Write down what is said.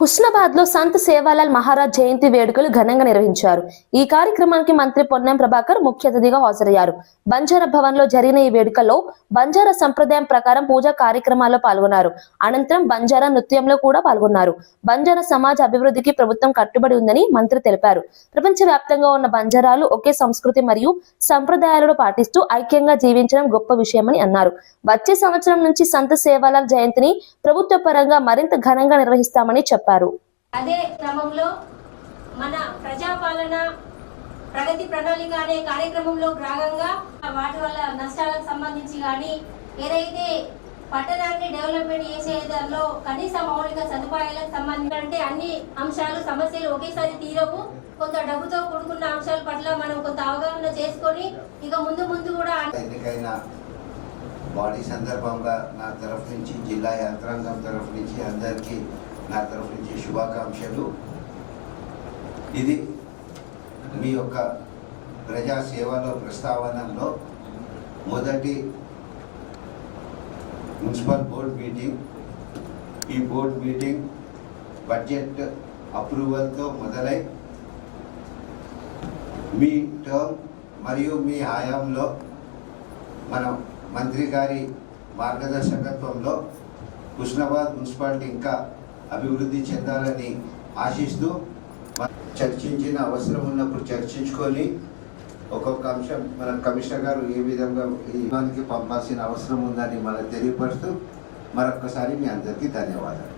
హుస్నాబాద్ లో సంత్ సేవాలాల్ మహారాజ్ జయంతి వేడుకలు ఘనంగా నిర్వహించారు. ఈ కార్యక్రమానికి మంత్రి పొన్నం ప్రభాకర్ ముఖ్య అతిథిగా హాజరయ్యారు. బంజారా భవన్ లో జరిగిన ఈ వేడుకల్లో బంజారా సంప్రదాయం ప్రకారం పూజా కార్యక్రమాల్లో పాల్గొన్నారు. అనంతరం బంజారా నృత్యంలో కూడా పాల్గొన్నారు. బంజారా సమాజ అభివృద్ధికి ప్రభుత్వం కట్టుబడి ఉందని మంత్రి తెలిపారు. ప్రపంచవ్యాప్తంగా ఉన్న బంజారాలు ఒకే సంస్కృతి మరియు సంప్రదాయాలను పాటిస్తూ ఐక్యంగా జీవించడం గొప్ప విషయమని అన్నారు. వచ్చే సంవత్సరం నుంచి సంత్ సేవాలాల్ జయంతిని ప్రభుత్వ పరంగా మరింత ఘనంగా నిర్వహిస్తామని చెప్పారు. అదే క్రమంలో మన ప్రజాపాలన ప్రగతి ప్రణాళిక అనే కార్యక్రమంలో భాగంగా వాటి వల్ల నష్టాలకు సంబంధించి కానీ ఏదైతే పట్టణాన్ని డెవలప్మెంట్ చేసే దానిలో కనీస మౌలిక సదుపాయాలకు సంబంధించి అన్ని అంశాలు సమస్యలు ఒకేసారి తీరవు. కొంత డబ్బుతో కూడుకున్న అంశాల పట్ల మనం కొంత అవగాహన చేసుకొని ఇక ముందు కూడా బాడీ సందర్భంగా నా తరఫు నుంచి జిల్లా యంత్రాంగం తరఫు నుంచి అందరికీ నా తరఫు నుంచి శుభాకాంక్షలు. ఇది మీ యొక్క ప్రజా సేవలో ప్రస్తావనలో మొదటి మున్సిపల్ బోర్డ్ మీటింగ్. ఈ బోర్డ్ మీటింగ్ బడ్జెట్ అప్రూవల్తో మొదలై మీ టర్మ్ మరియు మీ హయాంలో మనం మంత్రి గారి మార్గదర్శకత్వంలో హుస్నాబాద్ మున్సిపాలిటీ ఇంకా అభివృద్ధి చెందాలని ఆశిస్తూ చర్చించిన అవసరం ఉన్నప్పుడు చర్చించుకొని ఒక్కొక్క అంశం మన కమిషనర్ గారు ఏ విధంగా ఈ పంపాల్సిన అవసరం ఉందని మనకు తెలియపరుస్తూ మరొకసారి మీ అందరికీ ధన్యవాదాలు.